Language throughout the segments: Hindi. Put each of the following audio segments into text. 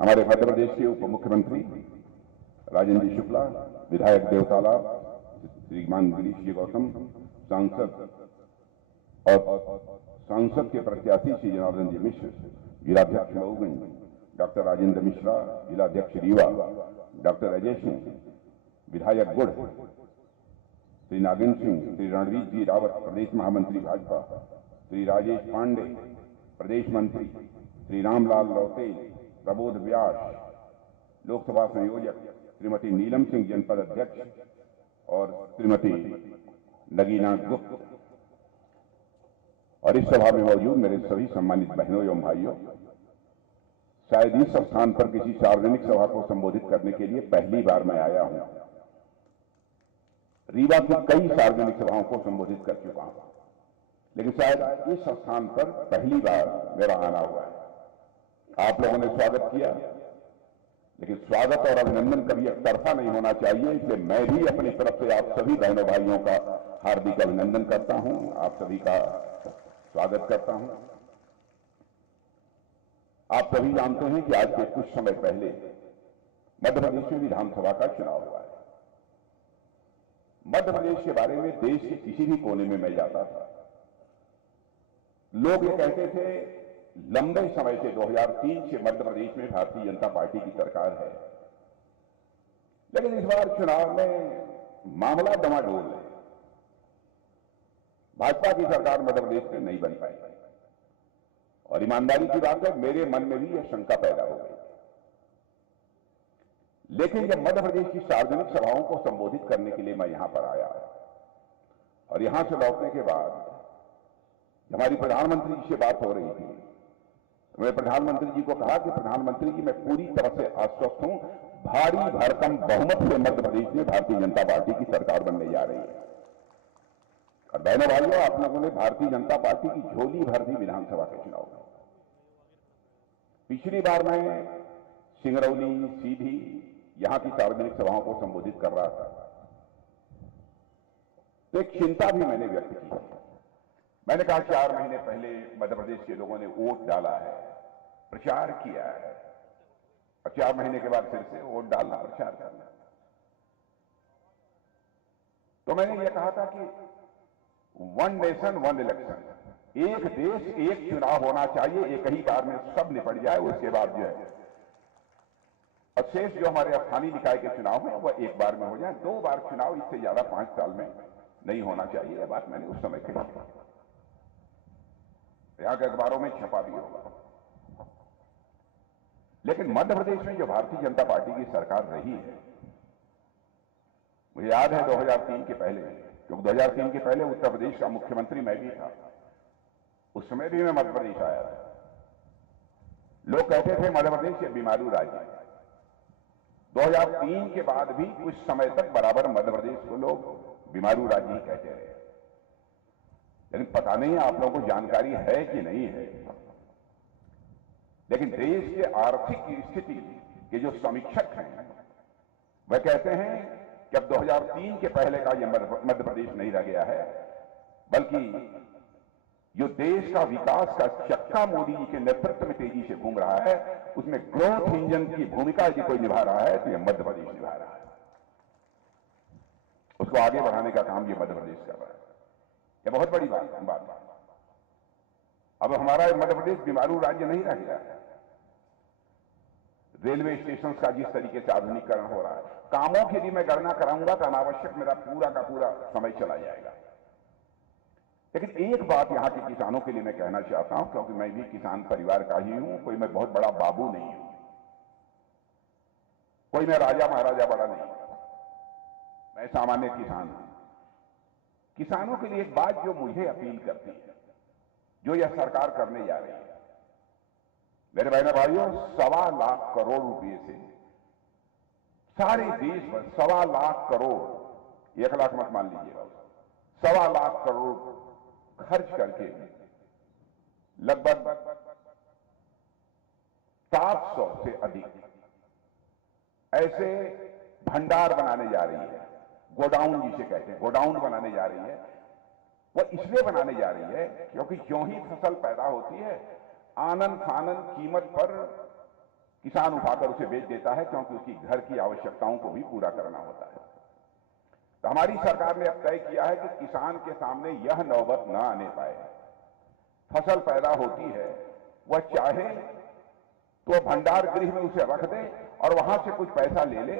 हमारे मध्य प्रदेश के उप मुख्यमंत्री राजेंद्र शुक्ला, विधायक देवतालाल, श्रीमान गिरीश जी गौतम, सांसद और सांसद के प्रत्याशी श्री जनार्दन जी मिश्र, जिलाध्यक्ष मऊगंज डॉक्टर राजेंद्र मिश्रा, जिलाध्यक्ष रीवा डॉक्टर अजय सिंह, विधायक गुड़ श्री नागेंद्र सिंह, श्री रणवीर जी रावत, प्रदेश महामंत्री भाजपा, श्री राजेश पांडे, प्रदेश मंत्री, श्री रामलाल लौटेल, प्रबोध व्यास, लोकसभा संयोजक, श्रीमती नीलम सिंह, जनपद अध्यक्ष, और श्रीमती नगीना गुप्त, और इस सभा में मौजूद मेरे सभी सम्मानित बहनों एवं भाइयों, शायद इस स्थान पर किसी सार्वजनिक सभा को संबोधित करने के लिए पहली बार मैं आया हूं। रीवा की कई सार्वजनिक सभाओं को संबोधित कर चुका हूं, लेकिन शायद इस स्थान पर पहली बार मेरा आना हुआ है। आप लोगों ने स्वागत किया, लेकिन स्वागत और अभिनंदन कभी एक तरफा नहीं होना चाहिए, इसलिए मैं भी अपनी तरफ से आप सभी बहनों भाइयों का हार्दिक अभिनंदन करता हूं, आप सभी का स्वागत करता हूं। आप सभी जानते हैं कि आज के कुछ समय पहले मध्य प्रदेश में विधानसभा का चुनाव हुआ है। मध्य प्रदेश के बारे में देश के किसी भी कोने में मैं जाता था, लोग ये कहते थे लंबे समय से 2003 से मध्य प्रदेश में भारतीय जनता पार्टी की सरकार है, लेकिन इस बार चुनाव में मामला डमाडोल है। भाजपा की सरकार मध्य प्रदेश में नहीं बन पाई, और ईमानदारी की बात है, मेरे मन में भी यह शंका पैदा हो गई। लेकिन जब मध्य प्रदेश की सार्वजनिक सभाओं को संबोधित करने के लिए मैं यहां पर आया, और यहां से लौटने के बाद हमारी प्रधानमंत्री जी से बात हो रही थी, तो मैं प्रधानमंत्री जी को कहा कि प्रधानमंत्री जी, मैं पूरी तरह से आश्वस्त हूं, भारी भरकम बहुमत से मध्य प्रदेश में भारतीय जनता पार्टी की सरकार बनने जा रही है। और बहनों भाइयों, आप लोगों ने भारतीय जनता पार्टी की झोली भर दी विधानसभा के चुनाव में। पिछली बार मैं सिंगरौली, सीधी, यहां की सार्वजनिक सभाओं को संबोधित कर रहा था, तो एक चिंता भी मैंने व्यक्त की। मैंने कहा 4 महीने पहले मध्य प्रदेश के लोगों ने वोट डाला है, प्रचार किया है, और 4 महीने के बाद फिर से वोट डालना, प्रचार करना। तो मैंने यह कहा था कि वन नेशन वन इलेक्शन, एक देश एक चुनाव होना चाहिए, एक ही बार में सब निपट जाए, उसके बाद जो है और शेष जो हमारे स्थानीय निकाय के चुनाव हैं वह एक बार में हो जाए, 2 बार चुनाव इससे ज्यादा 5 साल में नहीं होना चाहिए। यह बात मैंने उस समय कही, यहां के अखबारों में छपा भी होगा। लेकिन मध्य प्रदेश में जो भारतीय जनता पार्टी की सरकार रही है, मुझे याद है 2003 के पहले, क्योंकि 2003 के पहले उत्तर प्रदेश का मुख्यमंत्री मैं भी था, उस समय भी मैं मध्य प्रदेश आया था। लोग कहते थे मध्य प्रदेश ये बीमारू राज्य है। 2003 के बाद भी कुछ समय तक बराबर मध्य प्रदेश को लोग बीमारू राज्य ही कहते रहे, लेकिन पता नहीं आप लोगों को जानकारी है कि नहीं है, लेकिन देश के आर्थिक स्थिति के जो समीक्षक हैं वह कहते हैं कि अब 2003 के पहले का यह मध्य प्रदेश नहीं रह गया है, बल्कि जो देश का विकास का चक्का मोदी जी के नेतृत्व में तेजी से घूम रहा है, उसमें ग्रोथ इंजन की भूमिका यदि कोई निभा रहा है तो यह मध्य प्रदेश निभा रहा है। उसको आगे बढ़ाने का काम यह मध्य प्रदेश कर रहा है। यह बहुत बड़ी बात है। अब हमारा मध्य प्रदेश बीमारू राज्य नहीं रह गया है। रेलवे स्टेशन का जिस तरीके से आधुनिकीकरण हो रहा है, कामों की यदि मैं गणना कराऊंगा तो अनावश्यक मेरा पूरा का पूरा समय चला जाएगा। लेकिन एक बात यहां के किसानों के लिए मैं कहना चाहता हूं, क्योंकि मैं भी किसान परिवार का ही हूं, कोई मैं बहुत बड़ा बाबू नहीं हूं, कोई मैं राजा महाराजा बड़ा नहीं, मैं सामान्य किसान हूं। किसानों के लिए एक बात जो मुझे अपील करती है, जो यह सरकार करने जा रही है, मेरे बहनों भाइयों, 1.25 लाख करोड़ रुपए से सारे देश में 1.25 लाख करोड़, 1 लाख मत मान लीजिएगा, 1.25 लाख करोड़ खर्च करके लगभग 700 से अधिक ऐसे भंडार बनाने जा रही है, गोडाउन जिसे कहते हैं, गोडाउन बनाने जा रही है। वह इसलिए बनाने जा रही है क्योंकि जो ही फसल पैदा होती है, आनन फानन कीमत पर किसान उठाकर उसे बेच देता है, क्योंकि उसकी घर की आवश्यकताओं को भी पूरा करना होता है। तो हमारी सरकार ने अब तय किया है कि किसान के सामने यह नौबत न आने पाए। फसल पैदा होती है, वह चाहे तो भंडार गृह में उसे रख दे और वहां से कुछ पैसा ले ले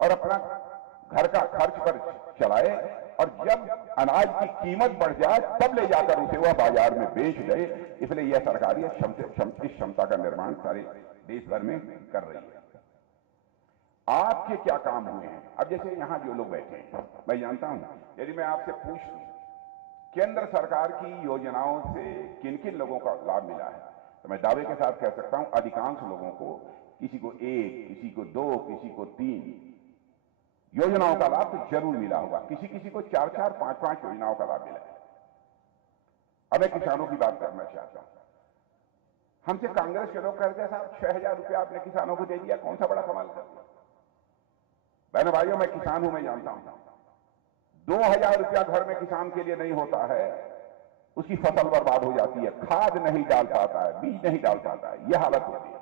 और अपना घर का खर्च पर चलाए, और जब अनाज की कीमत बढ़ जाए तब ले जाकर उसे वह बाजार में बेच दे। इसलिए यह सरकार इस क्षमता का निर्माण सारे देश भर में कर रही है। आपके क्या काम हुए हैं? अब जैसे यहां जो लोग बैठे हैं, मैं जानता हूं, यदि मैं आपसे पूछ लूं केंद्र सरकार की योजनाओं से किन किन लोगों का लाभ मिला है, तो मैं दावे के साथ कह सकता हूं अधिकांश लोगों को, किसी को 1, किसी को 2, किसी को 3 योजनाओं का लाभ तो जरूर मिला होगा। किसी किसी को 4-4, 5-5 योजनाओं का लाभ मिला है। अब मैं किसानों की बात करना चाहता हूं। हमसे कांग्रेस के लोग कहते हैं साहब 6,000 रुपया आपने किसानों को दे दिया, कौन सा बड़ा कमाल कर दिया। बहनों भाइयों, मैं किसान हूं, मैं जानता हूं 2,000 रुपया घर में किसान के लिए नहीं होता है, उसकी फसल बर्बाद हो जाती है, खाद नहीं डाल पाता है, बीज नहीं डाल पाता है, यह हालत होती है।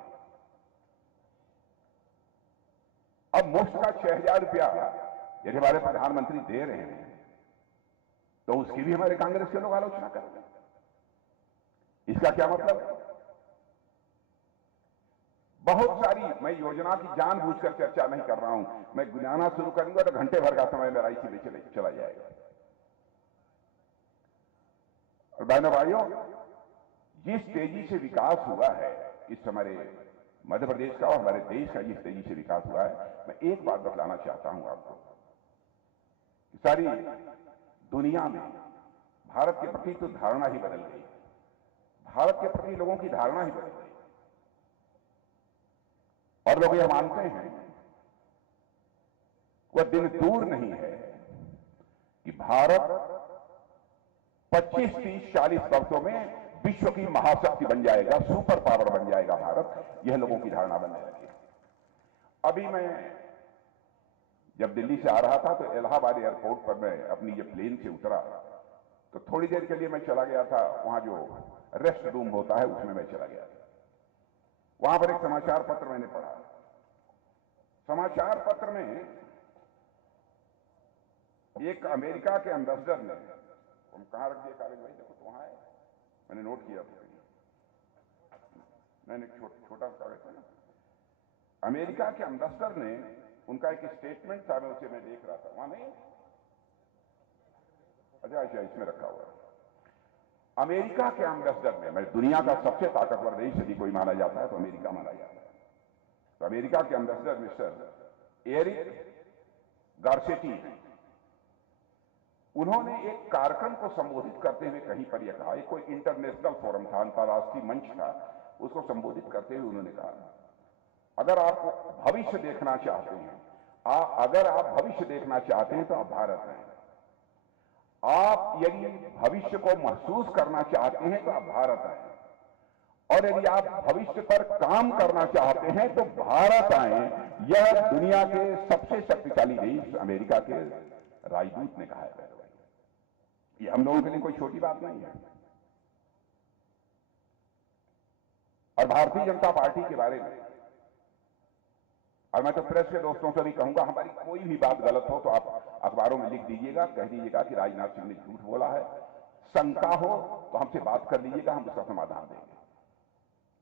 अब मुफ्त का 6,000 रुपया यदि हमारे प्रधानमंत्री दे रहे हैं तो उसकी भी हमारे कांग्रेस के लोग आलोचना कर रहे हैं। इसका क्या मतलब है? बहुत सारी, मैं योजना की जानबूझकर चर्चा नहीं कर रहा हूं, मैं गिनाना शुरू करूंगा तो घंटे भर का समय मेरा इसी में चला जाएगा। और बहनों भाइयों, जिस तेजी से विकास हुआ है इस हमारे मध्य प्रदेश का और हमारे देश का, जिस तेजी से विकास हुआ है, मैं एक बात बतलाना चाहता हूं आपको, सारी दुनिया में भारत के प्रति तो धारणा ही बदल गई। भारत के प्रति लोगों की धारणा ही बदल गई और लोग यह मानते हैं, वह दिन दूर नहीं है कि भारत 25, 30, 40 वर्षों में विश्व की महाशक्ति बन जाएगा, सुपर पावर बन जाएगा भारत। यह लोगों की धारणा बनने लगी। अभी मैं जब दिल्ली से आ रहा था तो इलाहाबाद एयरपोर्ट पर मैं अपनी ये प्लेन से उतरा तो थोड़ी देर के लिए मैं चला गया था, वहां जो रेस्ट रूम होता है उसमें मैं चला गया था। वहां पर एक समाचार पत्र मैंने पढ़ा। समाचार पत्र में एक अमेरिका के एम्बेसडर ने, तुम कहां रख दिए कागज भाई, देखो तो वहां है, मैंने नोट किया था, मैंने छोटा कागज था ना। अमेरिका के एम्बेसडर ने, उनका एक स्टेटमेंट था, मैं उसे देख रहा था, वहां नहीं, अच्छा इसमें रखा हुआ है। अमेरिका के एम्बेसडर ने, मैं दुनिया का सबसे ताकतवर देश यदि कोई माना जाता है तो अमेरिका माना जाता है। तो अमेरिका के एम्बेसडर मिस्टर एरिक गारसेटी, उन्होंने एक कार्यक्रम को संबोधित करते हुए कहीं पर यह कहा, एक कोई इंटरनेशनल फोरम था, अंतर्राष्ट्रीय मंच था, उसको संबोधित करते हुए उन्होंने कहा, अगर आप भविष्य देखना चाहते हैं, अगर आप भविष्य देखना चाहते हैं तो आप भारत में, आप यदि भविष्य को महसूस करना चाहते हैं तो आप भारत आए, और यदि आप भविष्य पर काम करना चाहते हैं तो भारत आए। यह दुनिया के सबसे शक्तिशाली देश अमेरिका के राजदूत ने कहा है। यह हम लोगों के लिए कोई छोटी बात नहीं है। और भारतीय जनता पार्टी के बारे में, और मैं तो प्रेस के दोस्तों से भी कहूंगा, हमारी कोई भी बात गलत हो तो आप अखबारों में लिख दीजिएगा, कह दीजिएगा कि राजनाथ सिंह ने झूठ बोला है। शंका हो तो हमसे बात कर लीजिएगा, हम उसका समाधान देंगे।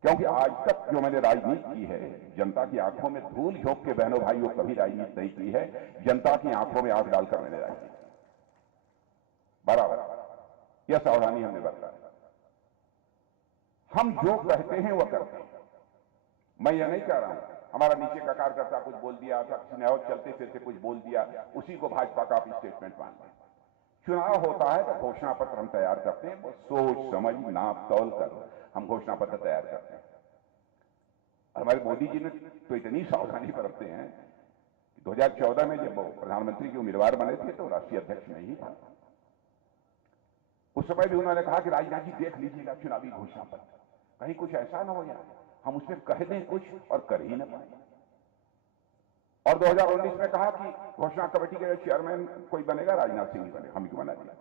क्योंकि आज तक जो मैंने राजनीति की है, जनता की आंखों में धूल झोंक के बहनों भाइयों कभी राजनीति नहीं की है, जनता की आंखों में आंख डालकर मैंने राजनीति की बराबर। यह सावधानी हमने बरता है। हम जो कहते हैं वह करते हैं। मैं यह नहीं कह रहा हूं हमारा नीचे का कार्यकर्ता कुछ बोल दिया था, किसी ने और चलते फिरते कुछ बोल दिया, उसी को भाजपा का आप स्टेटमेंट मान लें। चुनाव होता है तो घोषणा पत्र हम तैयार करते हैं, सोच समझ नाप तौल कर हम घोषणा पत्र तैयार करते हैं। हमारे मोदी जी ने तो इतनी सावधानी बरतते हैं कि 2014 में जब वो प्रधानमंत्री के उम्मीदवार बने थे तो राष्ट्रीय अध्यक्ष नहीं था। उस समय भी उन्होंने कहा कि राजनाथ जी देख लीजिएगा चुनावी घोषणा पत्र, कहीं कुछ ऐसा ना हो जाए हम उसमें कह दें कुछ और कर ही न पाए। और 2019 में कहा कि घोषणा कमेटी के चेयरमैन कोई बनेगा, राजनाथ सिंह ही बने, हम ही को बना दिया।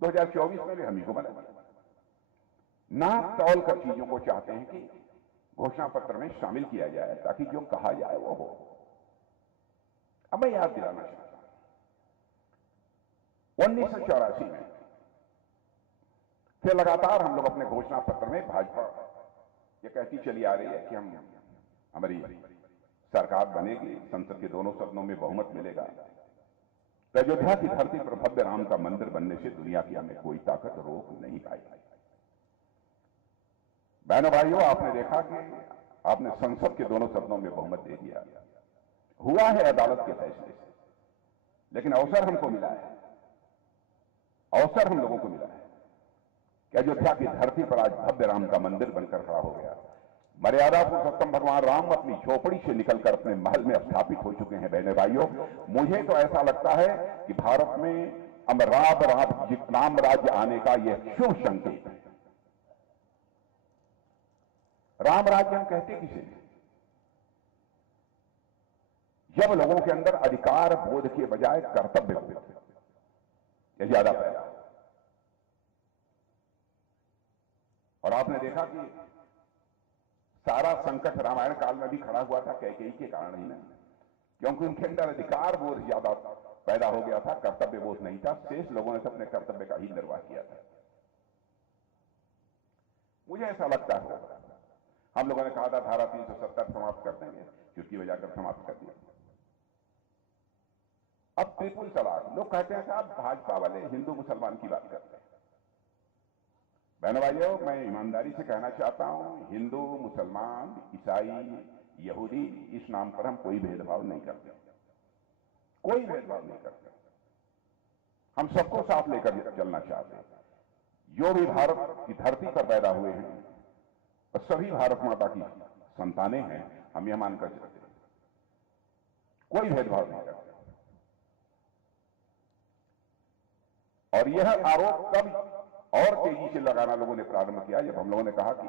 2024 में भी हम ही को बना दिया। नाप तौल कर चीजों को चाहते हैं कि घोषणा पत्र में शामिल किया जाए ताकि जो कहा जाए वो हो। अब मैं याद दिलाना चाहता हूं 1984 में फिर लगातार हम लोग अपने घोषणा पत्र में भाजपा ये कहती चली आ रही है कि हमारी सरकार बनेगी, संसद के दोनों सदनों में बहुमत मिलेगा, तो अयोध्या की धरती पर भव्य राम का मंदिर बनने से दुनिया की हमें कोई ताकत रोक नहीं पाएगी। बहनों भाइयों, आपने देखा कि आपने संसद के दोनों सदनों में बहुमत दे दिया, हुआ है अदालत के फैसले से, लेकिन अवसर हमको मिला है, अवसर हम लोगों को मिला है कि अयोध्या की धरती पर आज भव्य राम का मंदिर बनकर खड़ा हो गया। मर्यादा पुरुषोत्तम भगवान राम अपनी झोपड़ी से निकलकर अपने महल में स्थापित हो चुके हैं। बहने भाइयों, मुझे तो ऐसा लगता है कि भारत में अब राम राज्य आने का यह शुभ संकेत है। राम राज्य हम कहते किसे? जब लोगों के अंदर अधिकार बोध के बजाय कर्तव्य बोध यह ज्यादा पैदा हो। और आपने देखा कि सारा संकट रामायण काल में भी खड़ा हुआ था कैकेयी के कारण ही ना, क्योंकि उनके अंदर अधिकार बोध ज्यादा पैदा हो गया था, कर्तव्य बोध नहीं था। शेष लोगों ने तो अपने कर्तव्य का ही निर्वाह किया था। मुझे ऐसा लगता है हम लोगों ने कहा था धारा 370 समाप्त कर देंगे, चुटकी बजाकर समाप्त कर दिया। अब ट्रिपल तलाक, लोग कहते हैं साहब भाजपा वाले हिंदू मुसलमान की बात करते हैं। बहनों भाइयों, मैं ईमानदारी से कहना चाहता हूं, हिंदू मुसलमान ईसाई यहूदी इस नाम पर हम कोई भेदभाव नहीं करते, कोई भेदभाव नहीं करते। हम सबको साथ लेकर चलना चाहते हैं। जो भी भारत की धरती पर पैदा हुए हैं और सभी भारत माता की संतानें हैं, हम यह मानकर चलते हैं, कोई भेदभाव नहीं करते। और यह आरोप तब और तेजी से लगाना लोगों ने प्रारंभ किया जब हम लोगों ने कहा कि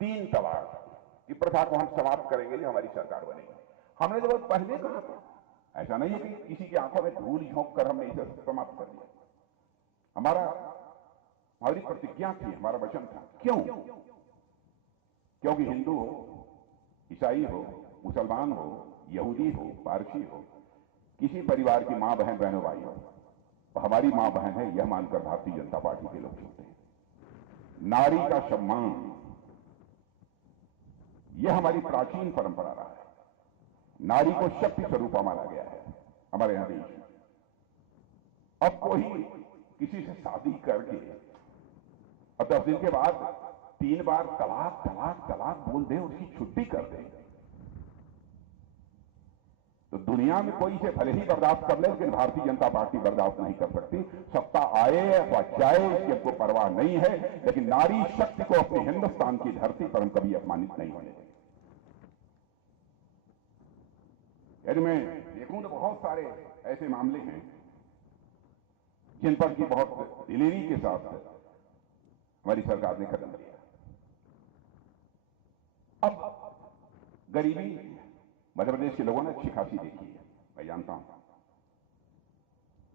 3 तलाक की प्रथा को हम समाप्त करेंगे, ये हमारी सरकार बनेगी। हमने तो बहुत पहले कहा था, ऐसा नहीं है कि किसी की आंखों में धूल झोंक कर हमने इसे समाप्त कर दिया। हमारी प्रतिज्ञा थी, हमारा वचन था। क्यों? क्योंकि हिंदू हो, ईसाई हो, मुसलमान हो, यहूदी हो, पारसी हो, किसी परिवार की मां बहन, बहनों भाइयों, हमारी मां बहन है यह मानकर भारतीय जनता पार्टी के लोग चलते हैं। नारी का सम्मान यह हमारी प्राचीन परंपरा रहा है। नारी को शक्ति स्वरूपा माना गया है हमारे यहां देश में। अब कोई किसी से शादी करके और 10 दिन के बाद 3 बार तलाक तलाक तलाक बोल दे, उसकी छुट्टी कर दे, तो दुनिया में कोई इसे भले ही बर्दाश्त कर ले, लेकिन भारतीय जनता पार्टी बर्दाश्त नहीं कर सकती। सत्ता आए अथवा जाए इसकी हमको परवाह नहीं है, लेकिन नारी शक्ति को अपने हिंदुस्तान की धरती पर हम कभी अपमानित नहीं होने देंगे। यदि मैं देखूं तो बहुत सारे ऐसे मामले हैं जिन पर की बहुत दिलेरी के साथ हमारी सरकार ने कदम लिया। अब गरीबी मध्य प्रदेश के लोगों ने अच्छी खासी देखी है, मैं जानता हूं,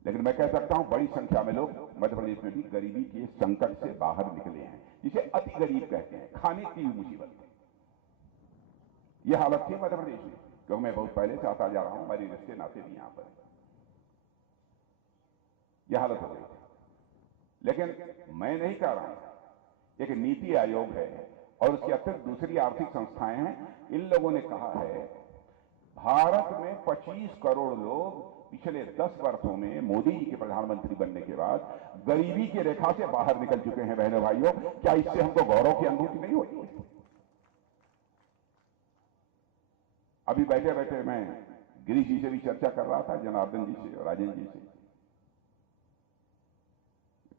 लेकिन मैं कह सकता हूं बड़ी संख्या में लोग मध्य प्रदेश में भी गरीबी के संकट से बाहर निकले हैं, जिसे अति गरीब कहते हैं। खाने की भी मुसीबत थी, यह हालत थी मध्य प्रदेश में, क्योंकि मैं बहुत पहले से आता जा रहा हूं, हमारे रिश्ते नाते भी यहां पर यह हालत हो गई थी। लेकिन मैं नहीं कह रहा हूं, एक नीति आयोग है और उसके अतिरिक्त दूसरी आर्थिक संस्थाएं हैं, इन लोगों ने कहा है भारत में 25 करोड़ लोग पिछले 10 वर्षों में मोदी जी के प्रधानमंत्री बनने के बाद गरीबी की रेखा से बाहर निकल चुके हैं। बहनों भाइयों, क्या इससे हमको गौरव की अनुभूति नहीं होती है? अभी बैठे बैठे मैं गिरीश जी से भी चर्चा कर रहा था, जनार्दन जी से और राजेंद्र जी से।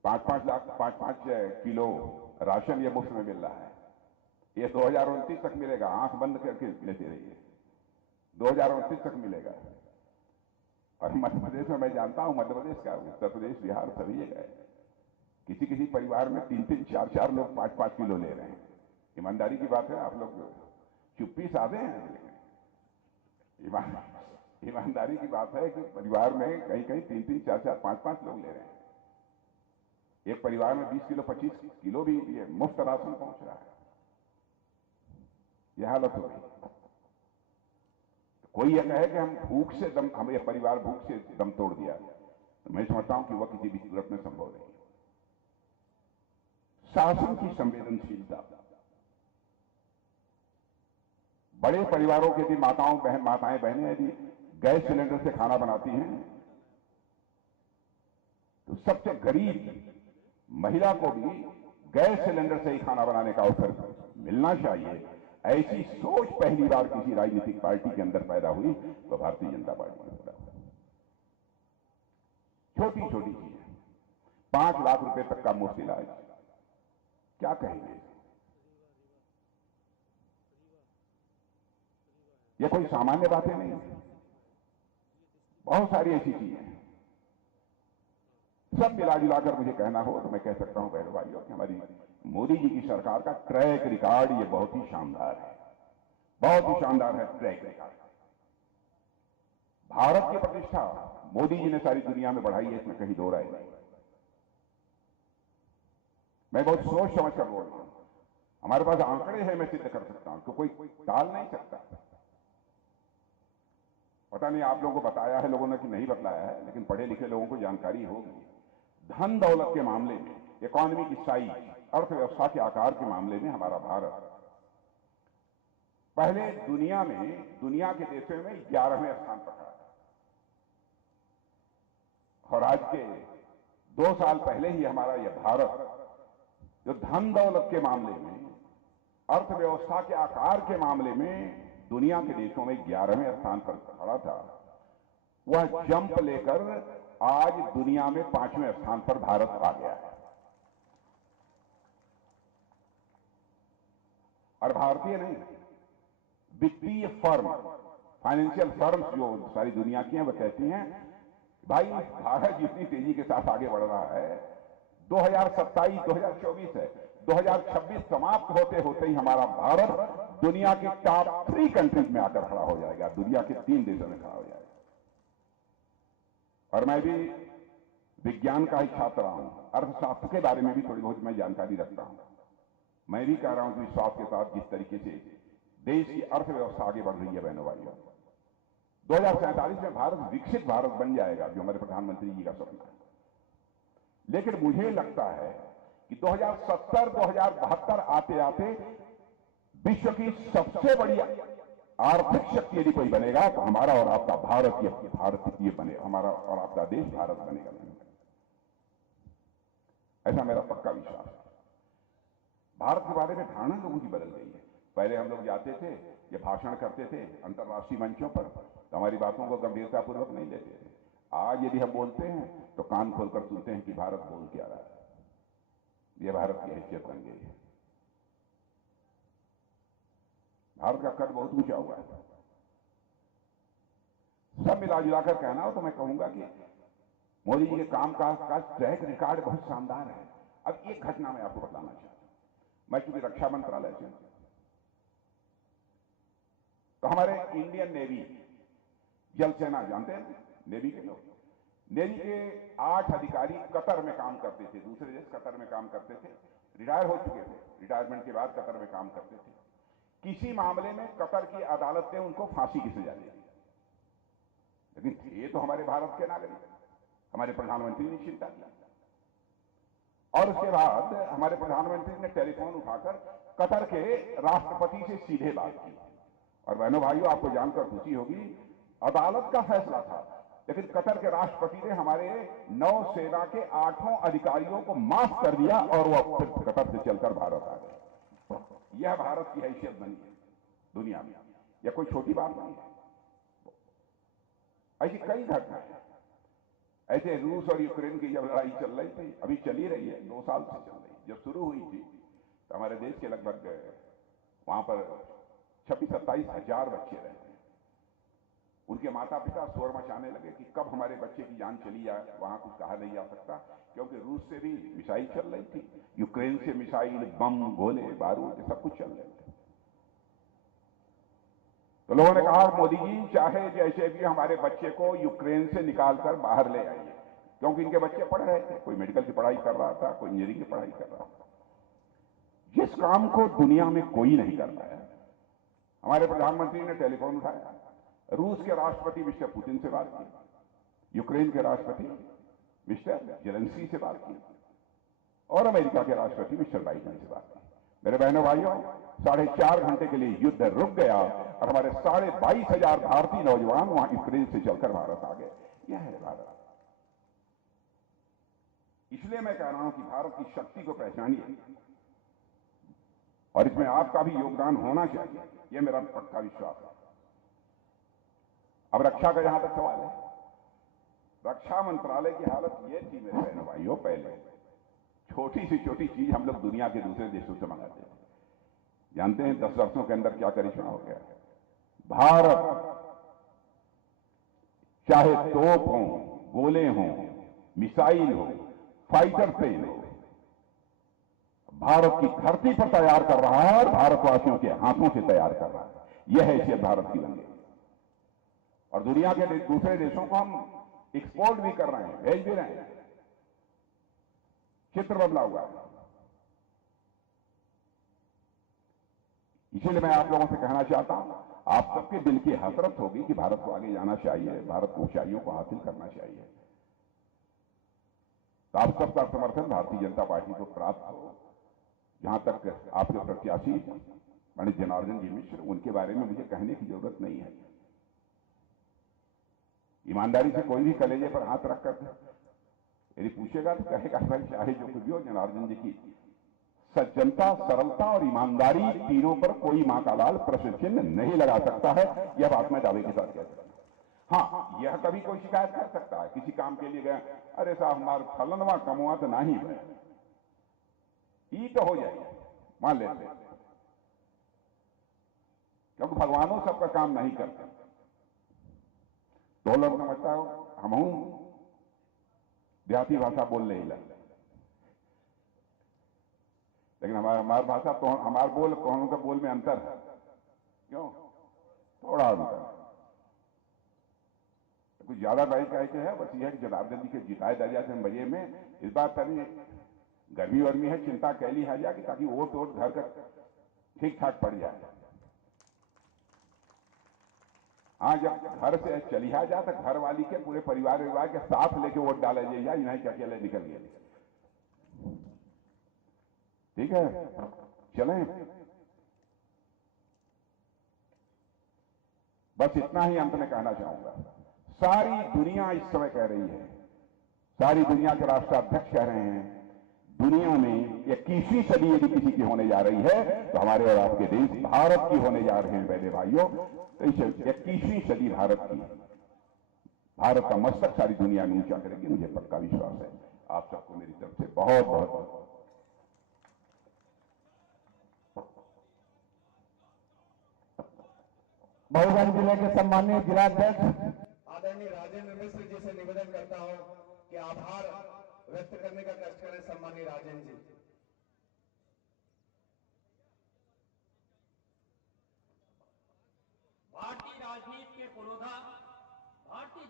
5-5 किलो राशन ये मुफ्त में मिल रहा है, ये 2029 तक मिलेगा। आंख बंद करके लेते रहिए, 2029 तक मिलेगा। और मध्य प्रदेश में मैं जानता हूं, मध्य प्रदेश का, उत्तर प्रदेश, बिहार, सभी जगह किसी किसी परिवार में 3-3, 4-4 लोग 5-5 किलो ले रहे हैं। ईमानदारी की बात है, आप लोग चुप्पी साधे हैं, लेकिन ईमानदारी की बात है कि परिवार में कहीं कहीं 3-3, 4-4, 5-5 लोग ले रहे हैं। एक परिवार में 20 किलो 25 किलो भी ये मुफ्त राशन पहुंच रहा है। यह हालत हो गई। कोई यह कहे कि हम भूख से दम, हमें परिवार भूख से दम तोड़ दिया, तो मैं समझता हूं कि वह किसी भी सूरत में संभव नहीं। शासन की संवेदनशीलता, बड़े परिवारों के यदि माताएं बहनें यदि गैस सिलेंडर से खाना बनाती हैं, तो सबसे गरीब महिला को भी गैस सिलेंडर से ही खाना बनाने का अवसर मिलना चाहिए। ऐसी सोच पहली बार किसी राजनीतिक पार्टी के अंदर पैदा हुई तो भारतीय जनता पार्टी में पैदा हुई। छोटी छोटी चीजें, 5 लाख रुपए तक का मुफ्त इलाज, क्या कहेंगे? ये कोई सामान्य बातें नहीं, बहुत सारी ऐसी चीजें। सब मिला जुलाकर मुझे कहना हो तो मैं कह सकता हूं बहनों भाइयों कि हमारी मोदी जी की सरकार का ट्रैक रिकॉर्ड ये बहुत ही शानदार है, बहुत ही शानदार है ट्रैक रिकॉर्ड। भारत की प्रतिष्ठा मोदी जी ने सारी दुनिया में बढ़ाई है, इसमें कहीं दो राय नहीं। मैं बहुत सोच समझ कर बोल रहा हूं, हमारे पास आंकड़े हैं, मैं सिद्ध कर सकता हूं, तो कोई टाल नहीं सकता। पता नहीं आप लोगों को बताया है लोगों ने कि नहीं बताया है, लेकिन पढ़े लिखे लोगों को जानकारी होगी। धन दौलत के मामले में, इकोनॉमी की साइज, अर्थव्यवस्था के आकार के मामले में हमारा भारत पहले दुनिया के देशों में 11वें स्थान पर था, और आज के 2 साल पहले ही हमारा यह भारत जो धन दौलत के मामले में, अर्थव्यवस्था के आकार के मामले में दुनिया के देशों में 11वें स्थान पर खड़ा था, वह जंप लेकर आज दुनिया में 5वें स्थान पर भारत आ गया है। और भारतीय नहीं, वित्तीय फर्म, फाइनेंशियल फर्म्स जो सारी दुनिया की हैं, वह कहती हैं भाई भारत जितनी तेजी के साथ आगे बढ़ रहा है, 2027 2024 है, 2026 समाप्त होते होते ही हमारा भारत दुनिया की टॉप 3 कंट्रीज में आकर खड़ा हो जाएगा, दुनिया के 3 देशों में खड़ा हो जाएगा। और मैं भी विज्ञान का ही छात्र रहा हूं, अर्थशास्त्र के बारे में भी थोड़ी बहुत मैं जानकारी रखता हूं। मैं भी कह रहा हूं कि विश्वास के साथ जिस तरीके से देश की अर्थव्यवस्था आगे बढ़ रही है बहनों भाइयों, 2047 में भारत विकसित भारत बन जाएगा, जो हमारे प्रधानमंत्री जी का सपना है। लेकिन मुझे लगता है कि 2070-2072 आते आते विश्व की सबसे बड़ी आर्थिक शक्ति यदि कोई बनेगा तो हमारा और आपका भारत ये बनेगा, हमारा और आपका देश भारत बनेगा। ऐसा मेरा पक्का विश्वास है। भारत के बारे में धारणा लोगों की बदल गई है। पहले हम लोग जाते थे, ये भाषण करते थे अंतर्राष्ट्रीय मंचों पर, तो हमारी बातों को गंभीरतापूर्वक नहीं लेते थे। आज यदि हम बोलते हैं तो कान खोलकर सुनते हैं कि भारत बोल क्या रहा है। यह भारत की हैसियत बन गई है। भारत का कद बहुत ऊंचा हुआ है। सब मिला जुलाकर कहना हो तो मैं कहूंगा कि मोदी जी के काम का ट्रैक रिकॉर्ड बहुत शानदार है। अब एक घटना मैं आपको बताना चाहता हूं। मैं चूंकि रक्षा मंत्रालय से, तो हमारे इंडियन नेवी, जल सेना जानते हैं नेवी के लोग, नेवी के 8 अधिकारी कतर में काम करते थे, दूसरे देश कतर में काम करते थे, रिटायर हो चुके थे, रिटायरमेंट के बाद कतर में काम करते थे। किसी मामले में कतर की अदालत ने उनको फांसी की सजा दी, लेकिन ये तो हमारे भारत के नागरिक, हमारे प्रधानमंत्री ने चिंता की, और उसके बाद हमारे प्रधानमंत्री ने टेलीफोन उठाकर कतर के राष्ट्रपति से सीधे बात की। और बहनों भाइयों, आपको जानकर खुशी होगी, अदालत का फैसला था, लेकिन कतर के राष्ट्रपति ने हमारे नौसेना के 8 अधिकारियों को माफ कर दिया और वह फिर कतर से चलकर भारत आ गए। यह भारत की हैसियत बनी है दुनिया में, यह कोई छोटी बात नहीं है। ऐसी कई घटनाएं हैं। ऐसे रूस और यूक्रेन की जब लड़ाई चल रही थी, अभी चली रही है, 2 साल से चल रही, जब शुरू हुई थी तो हमारे देश के लगभग वहां पर 26-27 हजार बच्चे रहते हैं। उनके माता पिता शोर मचाने लगे कि कब हमारे बच्चे की जान चली जाए। वहां कुछ कहा नहीं जा सकता, क्योंकि रूस से भी मिसाइल चल रही थी, यूक्रेन से मिसाइल, बम, गोले, बारूद, सब कुछ चल रहे थे। तो लोगों ने कहा मोदी जी चाहे जैसे भी हमारे बच्चे को यूक्रेन से निकालकर बाहर ले आइए, क्योंकि इनके बच्चे पढ़ रहे थे, कोई मेडिकल की पढ़ाई कर रहा था, कोई इंजीनियरिंग की पढ़ाई कर रहा था। जिस काम को दुनिया में कोई नहीं कर पाया, हमारे प्रधानमंत्री ने टेलीफोन उठाया, रूस के राष्ट्रपति मिस्टर पुतिन से बात की, यूक्रेन के राष्ट्रपति मिस्टर जेलेंस्की से बात की और अमेरिका के राष्ट्रपति मिस्टर बाइडेन से बात की। मेरे बहनों भाइयों, 4.5 घंटे के लिए युद्ध रुक गया और हमारे 22,500 भारतीय नौजवान वहां यूक्रेन से चलकर भारत आ गए। यह है भारत। इसलिए मैं कह रहा हूं कि भारत की शक्ति को पहचानिए और इसमें आपका भी योगदान होना चाहिए, यह मेरा पक्का विश्वास है। अब रक्षा का जहां तक सवाल है, रक्षा मंत्रालय की हालत यह थी मेरे बहनों भाइयों, पहले छोटी से छोटी चीज हम लोग दुनिया के दूसरे देशों से मंगाते थे। जानते हैं 10 वर्षों के अंदर क्या करिश्मा हो गया? भारत चाहे तोप हो, गोले हो, मिसाइल हो, फाइटर प्लेन हो, भारत की धरती पर तैयार कर रहा है और भारतवासियों के हाथों से तैयार कर रहा है। यह हैसियत भारत की बन गई और दुनिया के दूसरे देशों को हम एक्सपोर्ट भी कर रहे हैं, भेज भी रहे हैं। चित्र बदला हुआ है। इसीलिए मैं आप लोगों से कहना चाहता हूं, आप सबके दिल की हसरत होगी कि भारत को आगे जाना चाहिए, भारत को ऊंचाइयों को हासिल करना चाहिए। तो आप सबका समर्थन भारतीय जनता पार्टी को प्राप्त हो। जहां तक आपके प्रत्याशी पंडित जनार्दन जी मिश्र, उनके बारे में मुझे कहने की जरूरत नहीं है। ईमानदारी से कोई भी कलेजे पर हाथ रखकर यदि पूछेगा तो कहेगा भाई चाहे जो कुछ भी हो, जनार्दन जी की सज्जनता, सरलता और ईमानदारी तीनों पर कोई मां का लाल प्रश्न चिन्ह नहीं लगा सकता है। यह बात मैं दावे के साथ कह सकता हूं। हाँ, यह कभी कोई शिकायत कर सकता है, किसी काम के लिए गया, अरे साहब हमारा फलनवा कमुआ तो नहीं है, ई तो हो जाए, मान लेते, क्योंकि भगवानों सबका काम नहीं करते। तो लोग समझता हो हम देहाती भाषा बोल नहीं लगता, लेकिन हमारी भाषा तो हमारे बोल कौनों के बोल में अंतर है। क्यों? थोड़ा अंतर है। तो कुछ ज्यादा भाई कह के है, बस यह जनार्दन जी के जिताए दरिया से बजे में इस बात तभी गर्मी वर्मी है, चिंता कैली है जाएगी ताकि वोट वोट घर का ठीक ठाक पड़ जाए। हाँ, जब घर से चली आ जा तो घर वाली के पूरे परिवार विवाह के साथ लेके वोट डाले जाइए, नहीं कि अकेले निकल गए। ठीक है, चलें। बस इतना ही अंत में कहना चाहूंगा। सारी दुनिया इस समय कह रही है, सारी दुनिया के राष्ट्राध्यक्ष कह रहे हैं, दुनिया में 21वीं सदी यदि किसी की होने जा रही है तो हमारे और आपके देश भारत की होने जा रहे हैं। मेरे भाइयों, तो इस 21वीं सदी भारत की, भारत का मस्तक सारी दुनिया में ऊंचा करेगी, मुझे पक्का विश्वास है। आप सबको मेरी तरफ से बहुत बहुत महोबा जिले के सम्मानित जिलाध्यक्ष आदरणीय राजेंद्र मिश्र जी से निवेदन करता हूं कि आभार व्यक्त करने का कष्ट करें। सम्मानित राजेंद्र जी, भारतीय राजनीति के पुरोधा